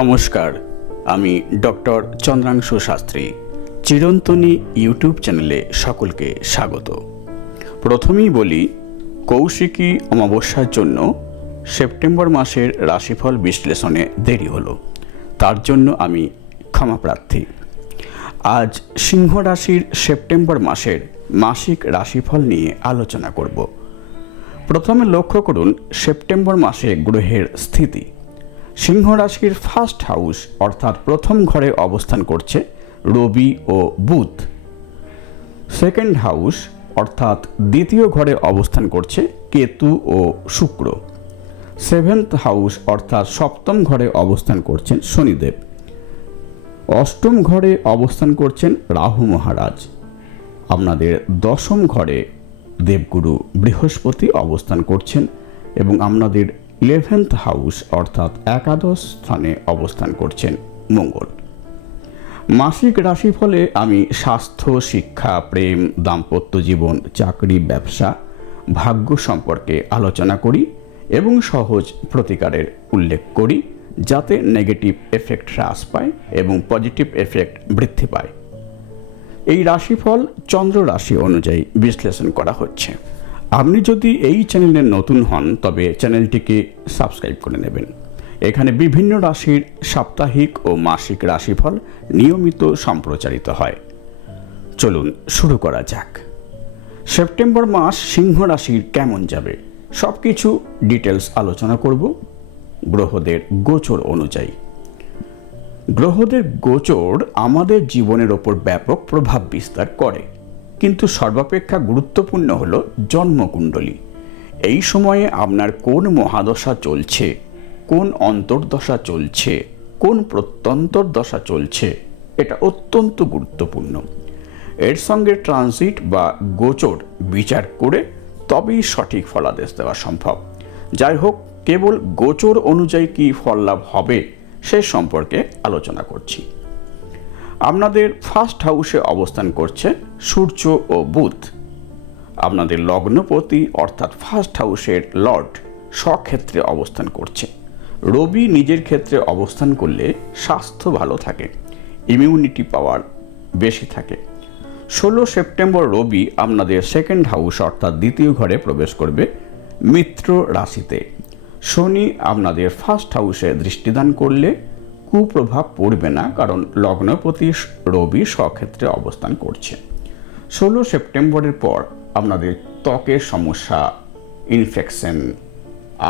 নমস্কার, আমি doctor চন্দ্রাংশু Shastri. চিরন্তনী YouTube চ্যানেলে সকলকে স্বাগত। প্রথমেই বলি, কৌশিকী অমাবস্যার জন্য সেপ্টেম্বর মাসের রাশিফল বিশ্লেষণে দেরি হলো, তার জন্য আমি ক্ষমাপ্রার্থী। আজ সিংহ রাশির সেপ্টেম্বর মাসের মাসিক রাশিফল নিয়ে আলোচনা করব। প্রথমে লক্ষ্য করুন সেপ্টেম্বর মাসে গ্রহের স্থিতি। সিংহ রাশির ফার্স্ট হাউস অর্থাৎ প্রথম ঘরে অবস্থান করছে রবি ও বুধ। সেকেন্ড হাউস অর্থাৎ দ্বিতীয় ঘরে অবস্থান করছে কেতু ও শুক্র। সেভেন্থ হাউস অর্থাৎ সপ্তম ঘরে অবস্থান করছেন শনিদেব। অষ্টম ঘরে অবস্থান করছেন রাহু মহারাজ। আপনাদের দশম ঘরে দেবগুরু বৃহস্পতি অবস্থান করছেন এবং আপনাদের 11th হাউস অর্থাৎ একাদশ স্থানে অবস্থান করছেন মঙ্গল। মাসিক রাশিফলে আমি স্বাস্থ্য, শিক্ষা, প্রেম, দাম্পত্য জীবন, চাকরি, ব্যবসা, ভাগ্য সম্পর্কে আলোচনা করি এবং সহজ প্রতিকারের উল্লেখ করি, যাতে নেগেটিভ এফেক্ট হ্রাস পায় এবং পজিটিভ এফেক্ট বৃদ্ধি পায়। এই রাশিফল চন্দ্র রাশি অনুযায়ী বিশ্লেষণ করা হচ্ছে। আপনি যদি এই চ্যানেলে নতুন হন তবে চ্যানেলটিকে সাবস্ক্রাইব করে নেবেন। এখানে বিভিন্ন রাশির সাপ্তাহিক ও মাসিক রাশিফল নিয়মিত সম্প্রচারিত হয়। চলুন শুরু করা যাক। সেপ্টেম্বর মাস সিংহ রাশির কেমন যাবে সব কিছু ডিটেলস আলোচনা করব গ্রহদের গোচর অনুযায়ী। গ্রহদের গোচর আমাদের জীবনের ওপর ব্যাপক প্রভাব বিস্তার করে, কিন্তু সর্বাপেক্ষা গুরুত্বপূর্ণ হল জন্মকুণ্ডলী। এই সময়ে আপনার কোন মহাদশা চলছে, কোন অন্তর্দশা চলছে, কোন প্রত্যন্তর দশা চলছে, এটা অত্যন্ত গুরুত্বপূর্ণ। এর সঙ্গে ট্রানজিট বা গোচর বিচার করে তবেই সঠিক ফলাদেশ দেওয়া সম্ভব। যাই হোক, কেবল গোচর অনুযায়ী কী ফল লাভ হবে সে সম্পর্কে আলোচনা করছি। আপনাদের ফার্স্ট হাউসে অবস্থান করছে সূর্য ও বুধ। আপনাদের লগ্নপতি অর্থাৎ ফার্স্ট হাউসের লর্ড স্বক্ষেত্রে অবস্থান করছে। রবি নিজের ক্ষেত্রে অবস্থান করলে স্বাস্থ্য ভালো থাকে, ইমিউনিটি পাওয়ার বেশি থাকে। 16 সেপ্টেম্বর রবি আপনাদের সেকেন্ড হাউস অর্থাৎ দ্বিতীয় ঘরে প্রবেশ করবে মিত্র রাশিতে। শনি আপনাদের ফার্স্ট হাউসে দৃষ্টিদান করলে কুপ্রভাব পড়বে না, কারণ লগ্নপতি রবি স্বক্ষেত্রে অবস্থান করছে। 16 সেপ্টেম্বরের পর আপনাদের ত্বকের সমস্যা, ইনফেকশন,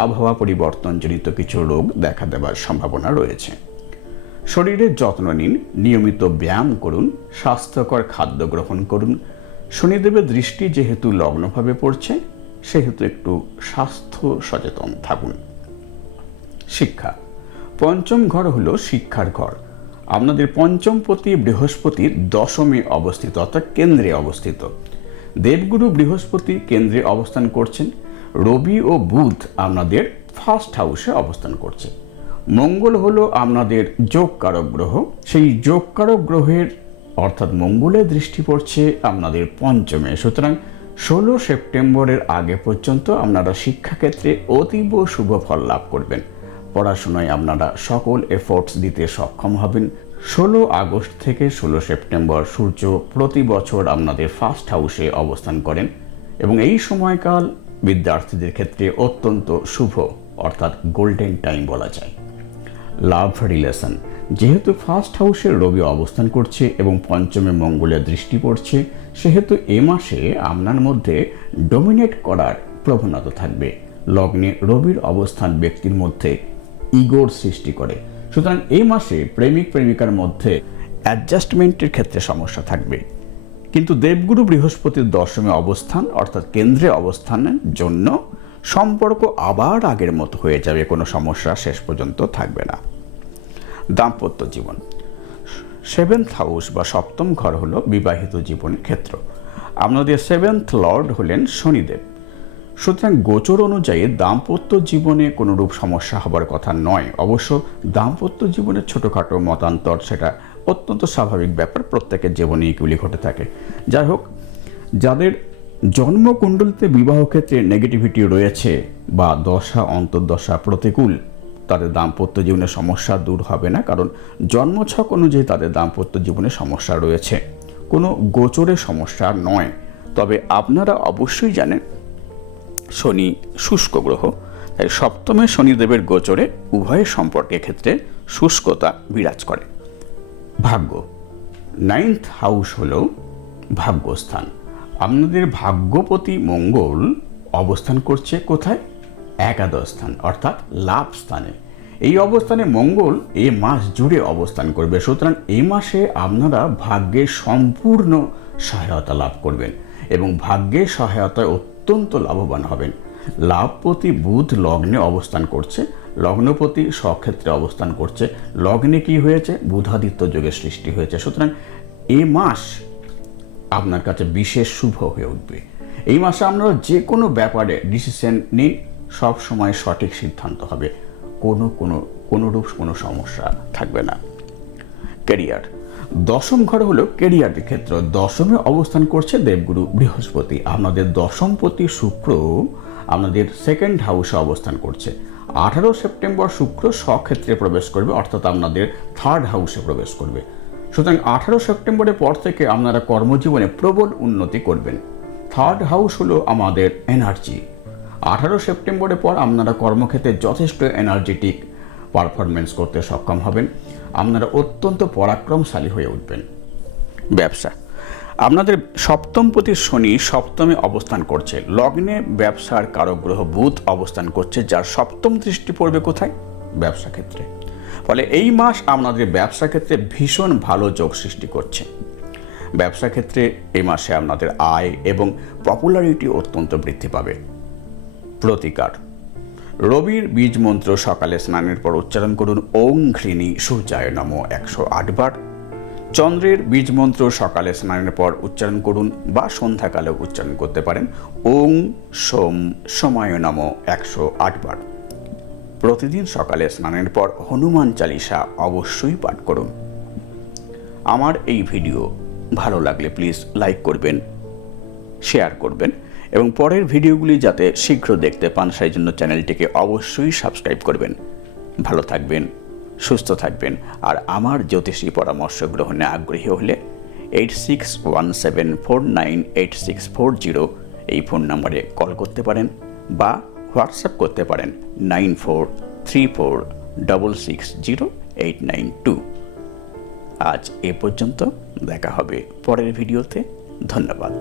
আবহাওয়া পরিবর্তনজনিত কিছু রোগ দেখা দেওয়ার সম্ভাবনা রয়েছে। শরীরের যত্ন নিন, নিয়মিত ব্যায়াম করুন, স্বাস্থ্যকর খাদ্য গ্রহণ করুন। শনিদেবের দৃষ্টি যেহেতু লগ্নভাবে পড়ছে, সেহেতু একটু স্বাস্থ্য সচেতন থাকুন। শিক্ষা। পঞ্চম ঘর হলো শিক্ষার ঘর। আপনাদের পঞ্চমপতি বৃহস্পতি দশমে অবস্থিত অর্থাৎ কেন্দ্রে অবস্থিত। দেবগুরু বৃহস্পতি কেন্দ্রে অবস্থান করছেন। রবি ও বুধ আপনাদের ফার্স্ট হাউসে অবস্থান করছে। মঙ্গল হলো আপনাদের যোগকারক গ্রহ। সেই যোগকারক গ্রহের অর্থাৎ মঙ্গলের দৃষ্টি পড়ছে আপনাদের পঞ্চমে। সুতরাং 16 সেপ্টেম্বরের আগে পর্যন্ত আপনারা শিক্ষাক্ষেত্রে অতীব শুভ ফল লাভ করবেন। পড়াশোনায় আপনারা সকল এফোর্টস দিতে সক্ষম হবেন। 16 আগস্ট থেকে 16 সেপ্টেম্বর সূর্য প্রতি বছর আপনাদের ফার্স্ট হাউসে অবস্থান করেন এবং এই সময়কাল বিদ্যার্থীদের ক্ষেত্রে অত্যন্ত শুভ অর্থাৎ গোল্ডেন টাইম বলা যায়। লাভ রিলেশন। যেহেতু ফার্স্ট হাউসে রবি অবস্থান করছে এবং পঞ্চমে মঙ্গলের দৃষ্টি পড়ছে, সেহেতু এ মাসে আপনার মধ্যে ডমিনেট করার প্রবণতা থাকবে। লগ্নে রবির অবস্থান ব্যক্তির মধ্যে ইগোর সৃষ্টি করে। সুতরাং এই মাসে প্রেমিক প্রেমিকার মধ্যে অ্যাডজাস্টমেন্টের ক্ষেত্রে সমস্যা থাকবে, কিন্তু দেবগুরু বৃহস্পতির দশমে অবস্থান অর্থাৎ কেন্দ্রে অবস্থানের জন্য সম্পর্ক আবার আগের মতো হয়ে যাবে, কোনো সমস্যা শেষ পর্যন্ত থাকবে না। দাম্পত্য জীবন। 7th হাউস বা সপ্তম ঘর হলো বিবাহিত জীবনের ক্ষেত্র। আপনাদের 7th লর্ড হলেন শনিদেব। সুতরাং গোচর অনুযায়ী দাম্পত্য জীবনে কোনোরূপ সমস্যা হবার কথা নয়। অবশ্য দাম্পত্য জীবনের ছোটোখাটো মতান্তর সেটা অত্যন্ত স্বাভাবিক ব্যাপার, প্রত্যেকের জীবনে এগুলি ঘটে থাকে। যাই হোক, যাদের জন্মকুণ্ডলিতে বিবাহ ক্ষেত্রে নেগেটিভিটি রয়েছে বা দশা অন্তর্দশা প্রতিকূল, তাদের দাম্পত্য জীবনে সমস্যা দূর হবে না, কারণ জন্মছক অনুযায়ী তাদের দাম্পত্য জীবনে সমস্যা রয়েছে, কোনো গোচরের সমস্যা নয়। তবে আপনারা অবশ্যই জানেন শনি শুষ্ক গ্রহ, তাই সপ্তমে শনিদেবের গোচরে উভয়ের সম্পর্কের ক্ষেত্রে শুষ্কতা বিরাজ করে। ভাগ্য, 9th হাউস হল ভাগ্যস্থান। আপনাদের ভাগ্যপতি মঙ্গল অবস্থান করছে কোথায়? একাদশ স্থান, অর্থাৎ লাভ স্থানে। এই অবস্থানে মঙ্গল এই মাস জুড়ে অবস্থান করবে, সুতরাং এই মাসে আপনারা ভাগ্যের সম্পূর্ণ সহায়তা লাভ করবেন এবং ভাগ্যের সহায়তায় অত্যন্ত লাভবান হবেন। লাভপতি বুধ লগ্নে অবস্থান করছে, লগ্নপতি স্বক্ষেত্রে অবস্থান করছে, লগ্নে কি হয়েছে? বুধাদিত্য যোগের সৃষ্টি হয়েছে। সুতরাং এই মাস আপনার কাছে বিশেষ শুভ হয়ে উঠবে। এই মাসে আপনারা যে কোনো ব্যাপারে ডিসিশন নিন, সব সময় সঠিক সিদ্ধান্ত হবে, কোনোরূপ কোনো সমস্যা থাকবে না। ক্যারিয়ার, দশম ঘর হলো ক্যারিয়ারের ক্ষেত্র। দশমে অবস্থান করছে দেবগুরু বৃহস্পতি। আপনাদের দশমপতি শুক্র আপনাদের সেকেন্ড হাউসে অবস্থান করছে। 18 সেপ্টেম্বর শুক্র স্বক্ষেত্রে প্রবেশ করবে, অর্থাৎ আপনাদের থার্ড হাউসে প্রবেশ করবে। সুতরাং 18 সেপ্টেম্বরের পর থেকে আপনারা কর্মজীবনে প্রবল উন্নতি করবেন। থার্ড হাউস হলো আমাদের এনার্জি। 18 সেপ্টেম্বরের পর আপনারা কর্মক্ষেত্রে যথেষ্ট এনার্জেটিক পারফরমেন্স করতে সক্ষম হবেন, আপনারা অত্যন্ত পরাক্রমশালী হয়ে উঠবেন। ব্যবসা, আপনাদের সপ্তমপতি শনি সপ্তমে অবস্থান করছে, লগ্নে ব্যবসার কারক গ্রহ বুধ অবস্থান করছে, যার সপ্তম দৃষ্টি পড়বে কোথায়? ব্যবসা ক্ষেত্রে। ফলে এই মাস আপনাদের ব্যবসা ক্ষেত্রে ভীষণ ভালো যোগ সৃষ্টি করছে। ব্যবসা ক্ষেত্রে এই মাসে আপনাদের আয় এবং পপুলারিটি অত্যন্ত বৃদ্ধি পাবে। প্রতিকার, রবির বীজ মন্ত্র সকালে স্নানের পর উচ্চারণ করুন ওং ঘৃণী সূর্যায় নমঃ 108 বার। চন্দ্রের বীজ মন্ত্র সকালে স্নানের পর উচ্চারণ করুন বা সন্ধ্যাকালেও উচ্চারণ করতে পারেন ওং সোম সময় নমঃ 108 বার। প্রতিদিন সকালে স্নানের পর হনুমান চালিসা অবশ্যই পাঠ করুন। আমার এই ভিডিও ভালো লাগলে প্লিজ লাইক করবেন, শেয়ার করবেন এবং পরের ভিডিওগুলি যাতে শীঘ্র দেখতে পান সেই জন্য চ্যানেলটিকে অবশ্যই সাবস্ক্রাইব করবেন। ভালো থাকবেন, সুস্থ থাকবেন। আর আমার জ্যোতিষী পরামর্শ গ্রহণে আগ্রহী হলে 8617498640 এই ফোন নম্বরে কল করতে পারেন বা হোয়াটসঅ্যাপ করতে পারেন 9434660892। আজ এ পর্যন্ত, দেখা হবে পরের ভিডিওতে। ধন্যবাদ।